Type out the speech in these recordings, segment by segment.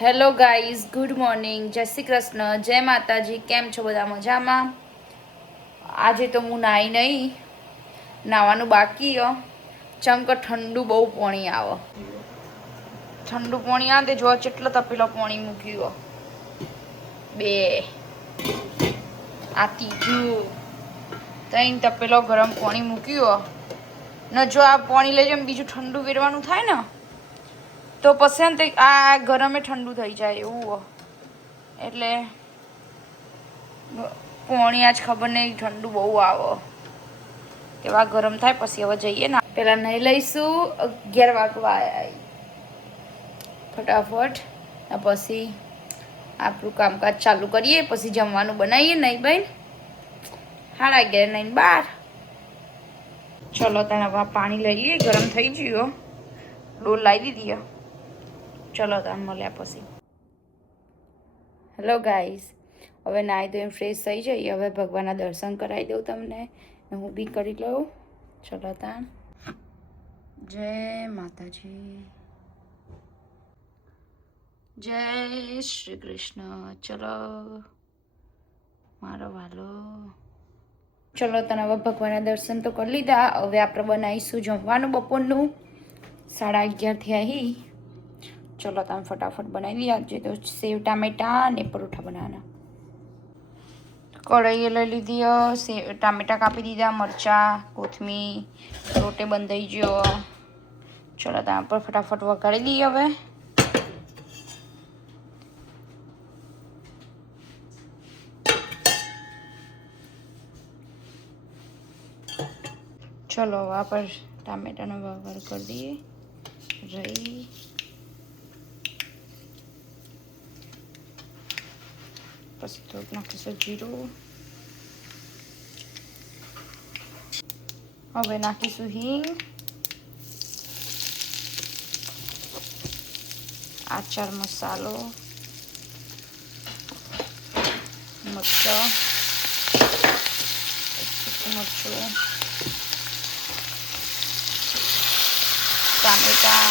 Hello guys, good morning, જય શ્રી કૃષ્ણ, જય માતાજી. કેમ છો બધા? મજામાં? આજે તો હું નાહી નહીં, નાવાનું બાકી ચમક ઠંડુ બહુ પાણી આવે. ઠંડુ પાણી આવે જો કેટલો તપેલો પાણી મૂક્યું. બે આ ત્રીજું ત્રણ તપેલો ગરમ પાણી મૂક્યું ને જો આ પાણી લઈ જાય બીજું ઠંડુ વેરવાનું થાય ને તો પછી ને આ ગરમે ઠંડુ થઈ જાય એવું. એટલે પાણી આજ ખબર નહીં ઠંડુ બહુ આવે કેવા ગરમ થાય. પછી હવે જઈએ ને પેલા નહીં લઈશું. 11 વાગવા આવ્યા ફટાફટ. પછી આપણું કામકાજ ચાલુ કરીએ, પછી જમવાનું બનાવીએ. નહીં બેન 11:30 નહીં 12. ચલો તને હવે પાણી લઈ લઈએ, ગરમ થઈ ગયું. ડોલ લાવી દીધી. ચલો તને મળ્યા પછી. હેલો ગાઈઝ, હવે નાહી ધોઈને ફ્રેશ થઈ જઈએ. હવે ભગવાનના દર્શન કરાવી દઉં તમને, હું બી કરી લઉં. ચલો તાન. જય માતાજી, જય શ્રી કૃષ્ણ. ચલો મારો વાલો. ચલો તને હવે ભગવાનના દર્શન તો કરી લીધા. હવે આપણે બનાવીશું જમવાનું બપોરનું. 11:30 થયા. ચલો તમે ફટાફટ બનાવી દઈએ. આજે તો સેવ ટામેટા ને પરોઠા બનાવવાના. કઢાઈએ લઈ લીધી, સેવ ટામેટા કાપી દીધા, મરચાં, કોથમીર, રોટે બંધાઈ ગયો. ચલો તમે પર ફટાફટ વઘારી દઈએ. હવે ચલો આ પર ટામેટાનો વઘાર કરી દઈએ. રહી પછી થોડુંક નાખીશું જીરું. હવે નાખીશું હિંગ, આચાર મસાલો, મરચાં, મરચું, ટામેટા,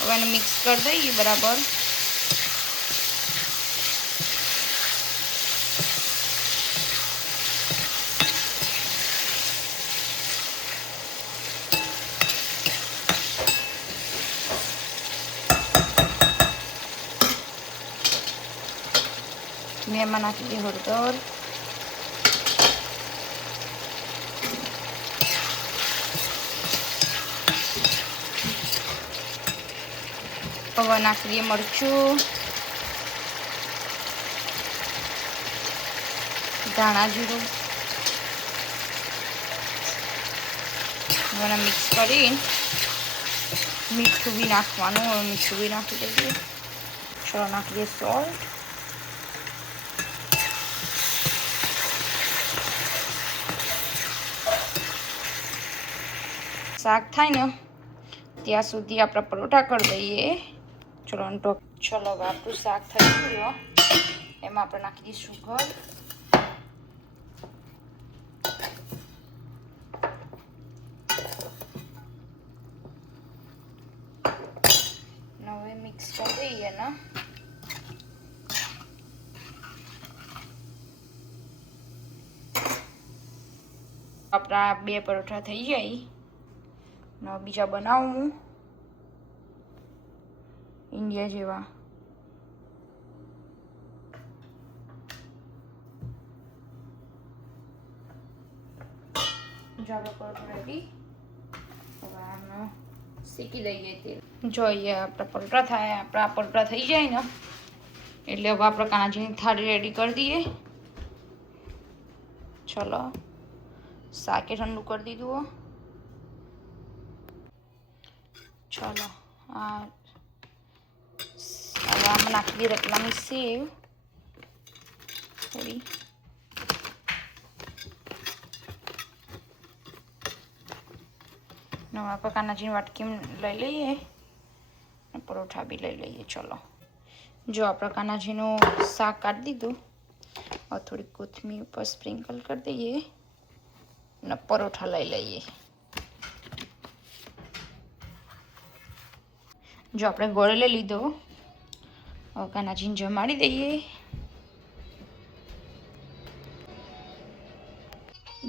હવે એને મિક્સ કરી દઈએ બરાબર. મેં એમાં નાખી દઈએ હળદર, હવે નાખી દઈએ મરચું, ધાણા જીરું. હવે મિક્સ કરી મીઠું બી નાખવાનું. હવે મીઠું બી નાખી દઈએ. ચલો નાખી દઈએ સોલ્ટ. શાક થાય ને ત્યાં સુધી આપણે પરોઠા કરી દઈએ. ચલો ટોપ. ચલો હવે આપણું શાક થઈ ગયું. એમાં આપણે નાખી દઈએ સુગર, હવે મિક્સ કરી દઈએ ને. આપણા 2 પરોઠા થઈ જાય. બીજા બનાવું ઇન્ડિયા જેવા. ચાલો પરોઠા રેડી. હવે આને શેકી દઈએ તેલ. જોઈએ આપણા પરોઠા થાય. આપણા પરોઠા થઈ જાય ને એટલે હવે આપણે કાનાજીની થાળી રેડી કરી દઈએ. ચલો શાકે ઠંડુ કરી દીધું. ચલો આ હવે આમાં નાખી દઈએ રતલામી સેવ થોડી. નવા આપણે કાનાજીની વાટકી લઈ લઈએ અને પરોઠા બી લઈ લઈએ. ચલો જો આપણે કાનાજીનું શાક કાઢી દીધું. હવે થોડી કોથમીર ઉપર સ્પ્રિંકલ કરી દઈએ અને પરોઠા લઈ લઈએ. જો આપણે ગોળ લઈ લીધો, હવે કાનાજીને જમાડી દઈએ.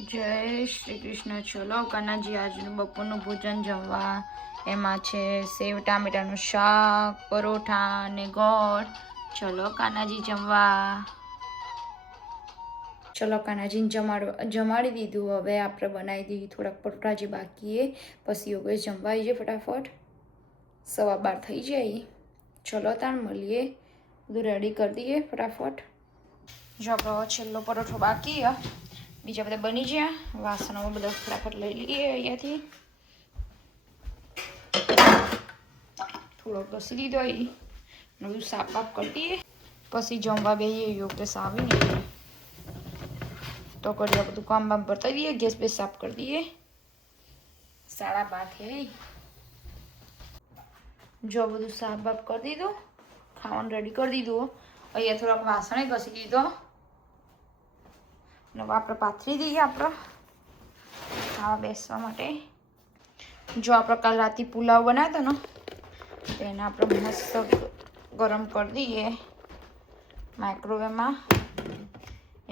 જય શ્રી કૃષ્ણ. ચલો કાનાજી આજનું બપોરનું ભોજન જમવા. એમાં છે સેવ ટામેટાનું શાક, પરોઠા અને ગોળ. ચલો કાનાજી જમવા. ચલો કાનાજીને જમાડી દીધું. હવે આપણે બનાવી દઈએ થોડાક પરોઠા જે બાકી એ, પછી યોગેશ જમવા આવી જાય ફટાફટ. 12:15 થઈ જાય. ચલો તાણ મળીએ, બધું રેડી કરી દઈએ ફટાફટ. જો આપણો છેલ્લો પરોઠો બાકી બીજા બધા બની ગયા. વાસણો બધા ફટાફટ લઈ લઈએ અહીંયાથી. થોડો ઘસી દીધો અહીં, બધું સાફ બાફ કરી દઈએ. પછી જમવા બેસીએ. યોગેશ આવીને તો કરીએ બધું કામ બામ બતાવી દઈએ. ગેસ બેસ સાફ કરી દઈએ. 12:30 થઈ. જો બધું સાફ બાફ કરી દીધું, ખાવાનું રેડી કરી દીધું. અહીંયા થોડાક વાસણે ઘસી દીધો. ને આપણે પાથરી દઈએ આપણે ખાવા બેસવા માટે. જો આપણે કાલ રાતે પુલાવ બનાવ્યો હતો ને, તો એને આપણે મસ્ત ગરમ કરી દઈએ માઇક્રોવેવમાં.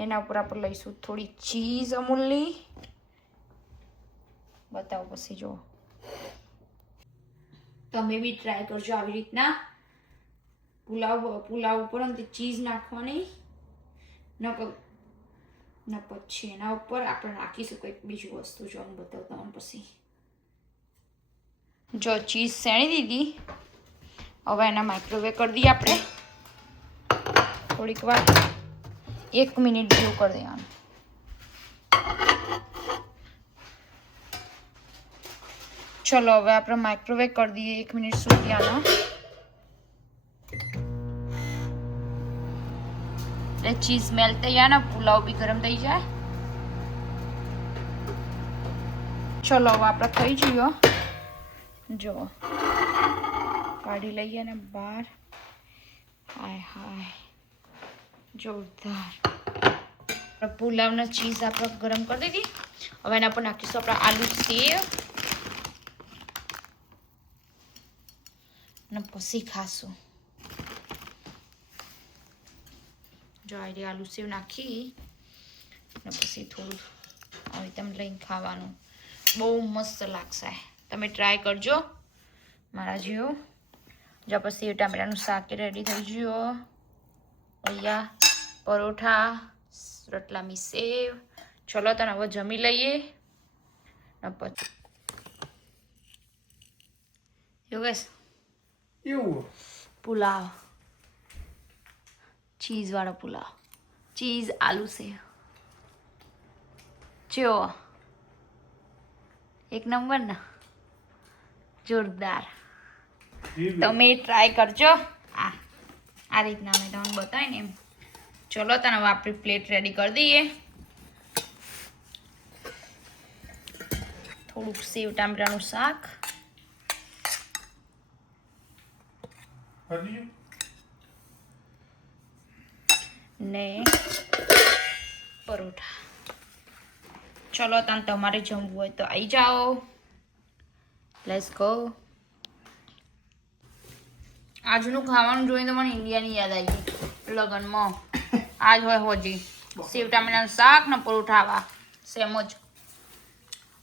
એના ઉપર આપણે લઈશું થોડી ચીઝ અમૂલની. બતાવો પછી જો તમે બી ટ્રાય કરજો આવી રીતના. પુલાવ ઉપર અને ચીઝ નાખવાની ને પછી એના ઉપર આપણે નાખીશું કંઈક બીજું વસ્તુ. જો હું બતાવતા હું પછી. જો ચીઝ શેણી દીધી. હવે એના માઇક્રોવેવ કરી દઈએ આપણે થોડીક વાર, 1 મિનિટ જેવું કરી દેવાનું. ચલો હવે આપણે માઇક્રોવેવ કરી દઈએ 1 મિનિટ સુધી આના. એટલે ચીઝ મેલ્ટ થઈ જાય ને, પુલાવ બી ગરમ થઈ જાય. ચલો હવે આપણે થઈ ગયો. જો કાઢી લઈએ ને બહાર. હાય હાય જોરદાર. પુલાવનો ચીઝ આપણે ગરમ કરી દીધી. હવે એના પર નાખીશું આપણે આલુ સેવ ને પછી ખાશું. જો આવી આલુ સેવ નાખી ને પછી થોડું આવી તમે લઈને ખાવાનું. બહુ મસ્ત લાગશે. તમે ટ્રાય કરજો મારા જેવું. જો પછી સેવ ટામેટાનું શાક રેડી થઈ ગયું. અહીંયા પરોઠા, રતલામી સેવ. ચલો તને હવે જમી લઈએ ને પછી યોગેશ એવું પુલાવ, ચીઝ વાળો પુલાવ, ચીઝ આલુ સેવ. જો એક નંબર ને, જોરદાર. તમે ટ્રાય કરજો આ રીતના મેં તમને બતાવીને એમ. ચલો તને હવે આપણી પ્લેટ રેડી કરી દઈએ. થોડુંક સેવ ટામેટાનું શાક ને પરોઠા. ચલો તને તમારે જમવું હોય તો આવી જાઓ. Let's go. આજનું ખાવાનું જોઈને તો મને ઇન્ડિયાની યાદ આવી ગઈ. લગ્નમાં આજ હોય હોજી સેવ ટામેટાનું શાક ને પરોઠા. આવા સેમ જ.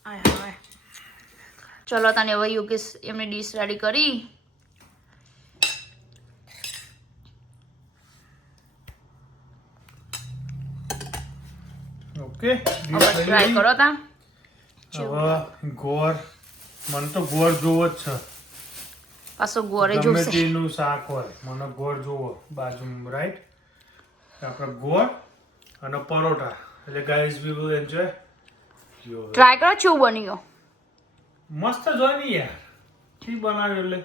હાય ચલો તને હવે યોગેશ એમની ડીશ રેડી કરી. ઓકે ટ્રાય કરો તા. હવે ગોળ, મને તો ગોળ જોવો જ છે. પાછો ગોળે ગમે જોશે. તેનું શાક હોય મને ગોળ જોવો બાજુમાં. રાઈટ. આપણે ગોળ અને પરોઠા. એટલે guys we will enjoy. Try કરો શું બન્યો. મસ્ત જ હોય ને યાર. કી બનાવ્યું એટલે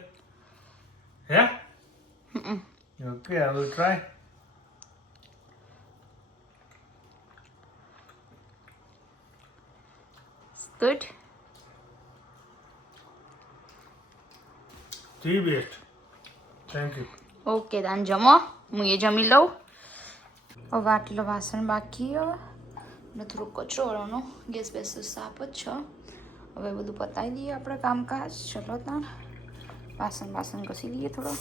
હે. Okay I will try. Good. The best. Thank you. Okay તાન જમો. હું એ જમી લઉં. હવે આટલો વાસણ બાકી ને થોડુંક કચરો વાળવાનો. ગેસ બેસ સાફ જ છે. હવે બધું પતાવી દઈએ આપણે કામકાજ. ચલો તાન વાસણ ઘસી લઈએ થોડો.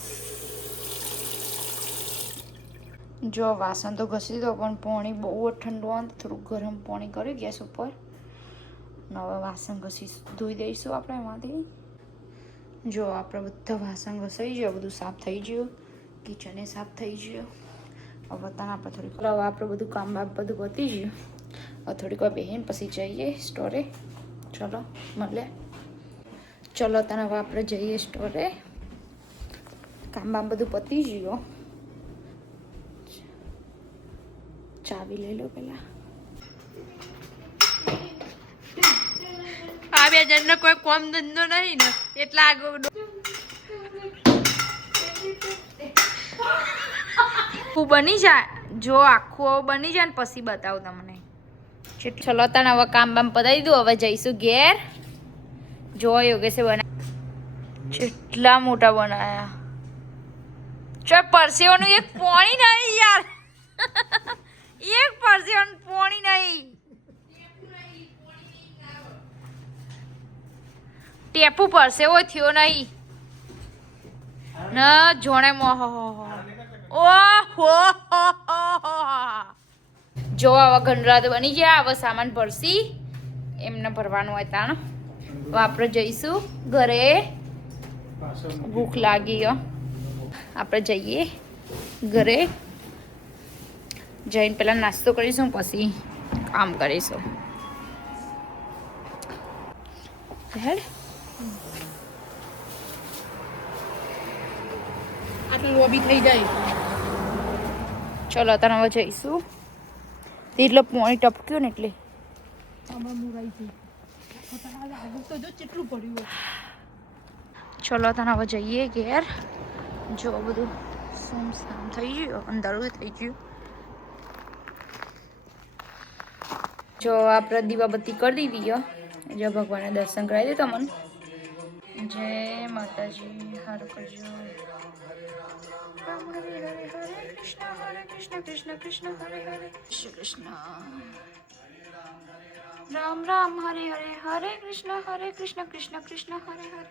જો વાસણ તો ઘસી દો, પણ પાણી બહુ જ ઠંડુ આવે તો થોડું ગરમ પાણી કરી ગેસ ઉપર. હવે વાસણ ઘસી ધોઈ દઈશું આપણે એમાંથી. જો આપણે બધા વાસણ ઘસાઈ ગયો, બધું સાફ થઈ ગયું, કિચને સાફ થઈ ગયું. હવે બધાને આપણે થોડીક હવે આપણે બધું કામ બધું પતી ગયું. હવે થોડીક વાર બેહીને પછી જઈએ સ્ટોરે. ચલો મળે. ચલો તને હવે આપણે જઈએ સ્ટોરે. કામ બધું પતી ગયું. ચાવી લઈ લો પેલા. આ બે જણનો કોઈ કોમ ધંધો નહીં ને એટલા આગળ બની જાય. જો આખું બની જાય ને પછી બતાવું તમને. ચલો તને હવે કામ પતાવી દઉં. હવે જઈશું ઘેર. જો યોગેશે બનાવ્યા કેટલા મોટા બનાયા. ચો પરસેવાનું એક પોણી નહીં યાર. એક પરસેવાનું પોણી નહીં. ટેપુ પડશે એવો થયો નહીં ના જોણે મોહ. ઓહો જો આવા ગંડરાત બની ગયા. હવે સામાન ભરસી એમને ભરવાનું હોય તાણ. હવે આપણે જઈશું ઘરે. ભૂખ લાગી આપણે જઈએ ઘરે. જઈને પેલા નાસ્તો કરીશું પછી કામ કરીશું. હેડ આટલું લોબી થઈ જાય. ચલો તને હવે જઈશું. એટલે પોણી ટપક્યું ને એટલે ચલો તને હવે જઈએ ઘેર. જો બધું સુમસામ થઈ ગયું, અંધારું થઈ ગયું. જો આપણે દીવાબત્તી કરી દીધી. જો ભગવાનને દર્શન કરાવી દે તમને. જય માતાજી. હારું કરજો. હરે કૃષ્ણ કૃષ્ણ કૃષ્ણ હરે હરે શ્રી કૃષ્ણ. રામ રામ હરે હરે હરે કૃષ્ણ કૃષ્ણ કૃષ્ણ હરે હરે.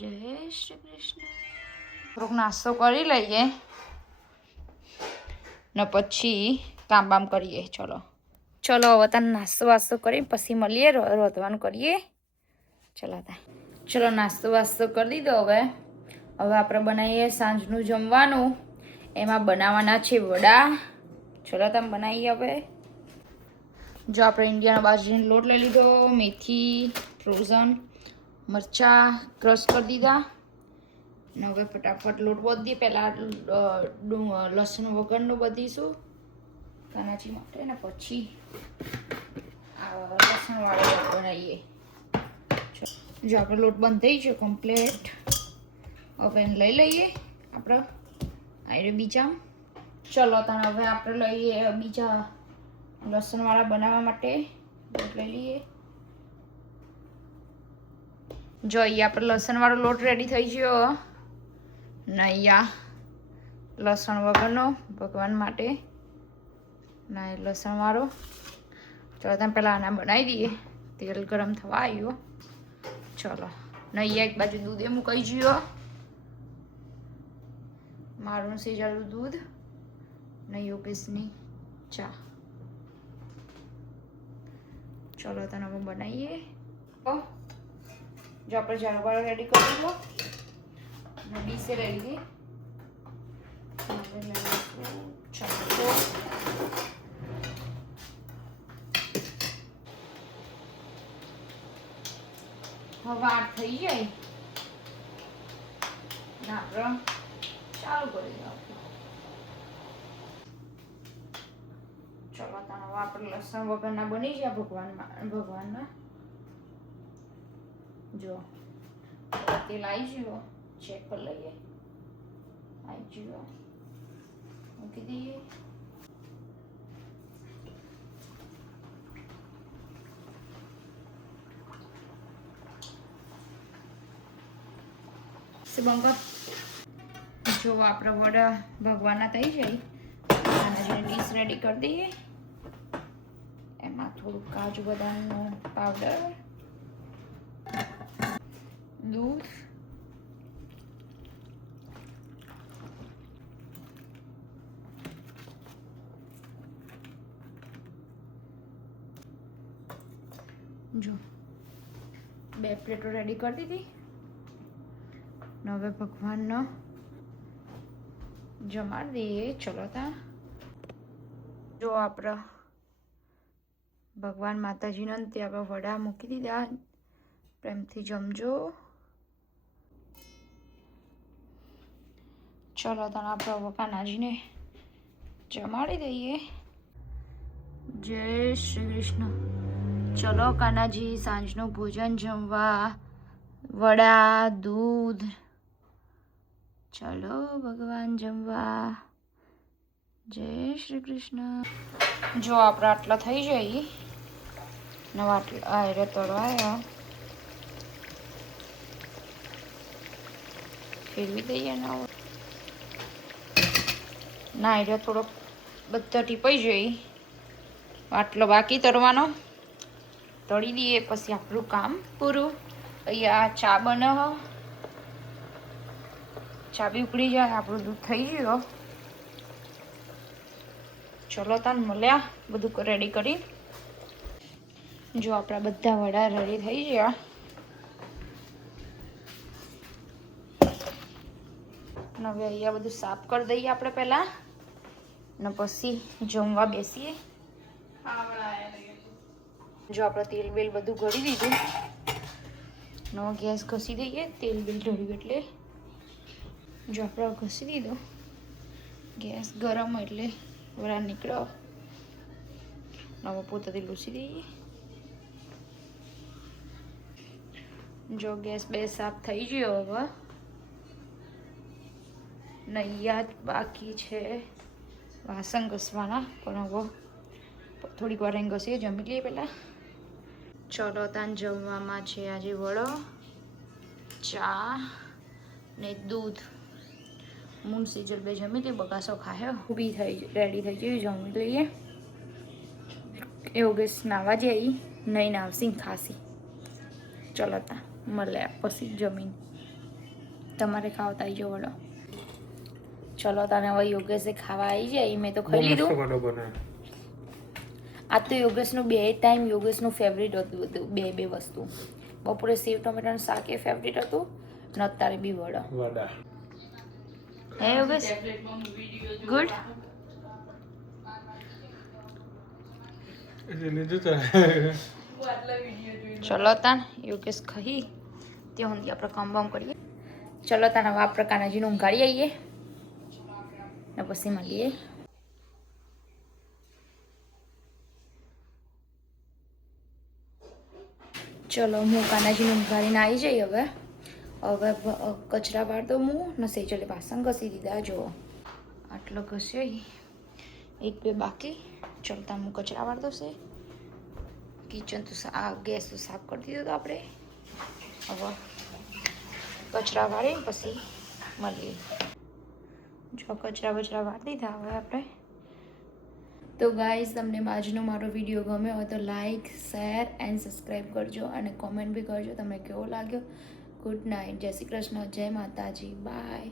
જય શ્રી કૃષ્ણ. થોડોક નાસ્તો કરી લઈએ ને પછી કામ બામ કરીએ. ચલો હવે તને નાસ્તો વાસ્તો કરી પછી મળીએ. રોધવાનું કરીએ. ચલો નાસ્તો વાસ્તો કરી દીધો. હવે આપણે બનાવીએ સાંજનું જમવાનું. એમાં બનાવવાના છે વડા. ચલો તમે બનાવીએ. હવે જો આપણે ઇન્ડિયાનો બાજરીનો લોટ લઈ લીધો, મેથી ફ્રોઝન, મરચાં ક્રશ કરી દીધા. ને હવે ફટાફટ લોટ બાંધી પહેલાં લસણ વગરનું બધીશું કાનાજી માટે, ને પછી લસણવાળો લોટ બનાવીએ. જો આપણો લોટ બંધ થઈ ગયો કમ્પ્લેટ. હવે એને લઈ લઈએ આપણે આયરે બીજા. ચલો તને હવે આપણે લઈએ બીજા લસણવાળા બનાવવા માટે લોટ લઈ લઈએ. જો અહીંયા આપણે લસણવાળો લોટ રેડી થઈ ગયો ને અહીંયા લસણ વગરનો ભગવાન માટે ના લસણવાળો. ચલો તમે પહેલાં આના બનાવી દઈએ. તેલ ગરમ થવા આવ્યો. ચલો ને અહીંયા એક બાજુ દૂધ એ મુકાઈ ગયો. મારું સેજાળું દૂધ ને યોગેશની ચા. ચલો તને હવે બનાવીએ. જો આપણે ઝાડવાળો રેડી કરી દીધો. ડીશે લઈ લીધી. હવે 8 થઈ જાય ને આપણે ચાલુ કરી દો. ચલો તને હવે આપણે લસણ વગરના બની ગયા ભગવાનના. જો તેલ આવી ગયો. ચેક કરી લઈએ. આવી ગયો. મૂકી દઈએ. બંગર જો આપણે વડા ભગવાનના થઈ જાય અને જે ડીશ રેડી કરી દઈએ. એમાં થોડું કાજુ બદામનો પાવડર, દૂધ, જો 2 પ્લેટો રેડી કરી દીધી. ને હવે ભગવાનનો જમાડી દઈએ. ચલો તા જો આપણે ભગવાન માતાજીનો ત્યાં આપણે વડા મૂકી દીધા. પ્રેમથી જમજો. ચલો તને આપણે કાનાજીને જમાડી દઈએ. જય શ્રી કૃષ્ણ. ચલો કાનાજી સાંજનું ભોજન જમવા. વડા, દૂધ. ચલો ભગવાન જમવા. જય શ્રી કૃષ્ણ. જો આપણે આટલા થઈ જાય નવા આયરે તળવાયા ફેરવી દઈએ ના આયરે થોડોક બધા ટીપાઈ જાય. આટલો બાકી તળવાનો તળી દઈએ પછી આપણું કામ પૂરું. અહીંયા ચા બનાવ. ચા બી ઉકળી જાય આપણું દૂધ થઈ ગયો. ચલો તાન મળ્યા બધું રેડી કરી. જો આપણા બધા વડા રેડી થઈ ગયા. હવે અહીંયા બધું સાફ કરી દઈએ આપણે પહેલા ને પછી જમવા બેસીએ. જો આપણે તેલ બેલ બધું ઘડી દીધું. નવો ગેસ ઘસી દઈએ. તેલ બેલ ઢળ્યું એટલે જો આપણે ઘસી દીધો. ગેસ ગરમ એટલે વડા નીકળો. નવો પોતાથી લૂસી દઈએ. જો ગેસ બે સાફ થઈ ગયો. હવે નૈયા બાકી છે વાસણ ઘસવાના પણ હવે થોડીક વાર અહીં ઘસીએ. જમી લઈએ પહેલાં. ચલો તાન જમવામાં છે આજે વડો, ચા ને દૂધ. મુનસી જલ બે જમી લે. બગાસો ખાયો. ઊભી થઈ રેડી થઈ ગઈ. જમી લઈએ. એવું ગેસ નાવા જઈ નહીં નાવસી ખાસી. ચલો તા મળે પછી જમીન. તમારે ખાવતા આવી જાઓ વડો. ચલો તને હવે યોગેશે ખાવા આવી જાય. મેં તો ખાઈ લીધું. આ તો યોગેશનું 2 ટાઈમ યોગેશનું ફેવરિટ હતું બધું. બે વસ્તુ. બપોરે સેવ ટમેટાનું શાક એ ફેવરિટ હતું ને અત્યારે બી વડા. હે યોગેશ ગુડ. ચલો તાન યોગેશ ખાઈ ત્યાં સુધી આપણે કામ બામ કરીએ. ચલો તાન હવે આપણે કાનાજીનું ઊંઘાડી આવીએ ને પછી મળીએ. ચલો હું કાનાજીનું ઊંઘાડીને આવી જઈ. હવે કચરા વાળ દઉં હું ને સેજલે વાસણ ઘસી દીધા. જો આટલો ઘસ્યો. 1-2 બાકી. ચલતા હું કચરા વાળ દઉં છે. કિચન તો ગેસ તો સાફ કરી દીધો તો આપણે. હવે કચરા વાળી પછી મળીએ. જો કચરા બચરા વાળી દીધા. હવે આપણે તો ગાઈઝ તમને આજનો મારો વિડીયો ગમ્યો હોય તો લાઈક, શેર એન્ડ સબસ્ક્રાઈબ કરજો અને કોમેન્ટ બી કરજો તમને કેવો લાગ્યો. Good night. જય શ્રી કૃષ્ણ. જય માતાજી. બાય.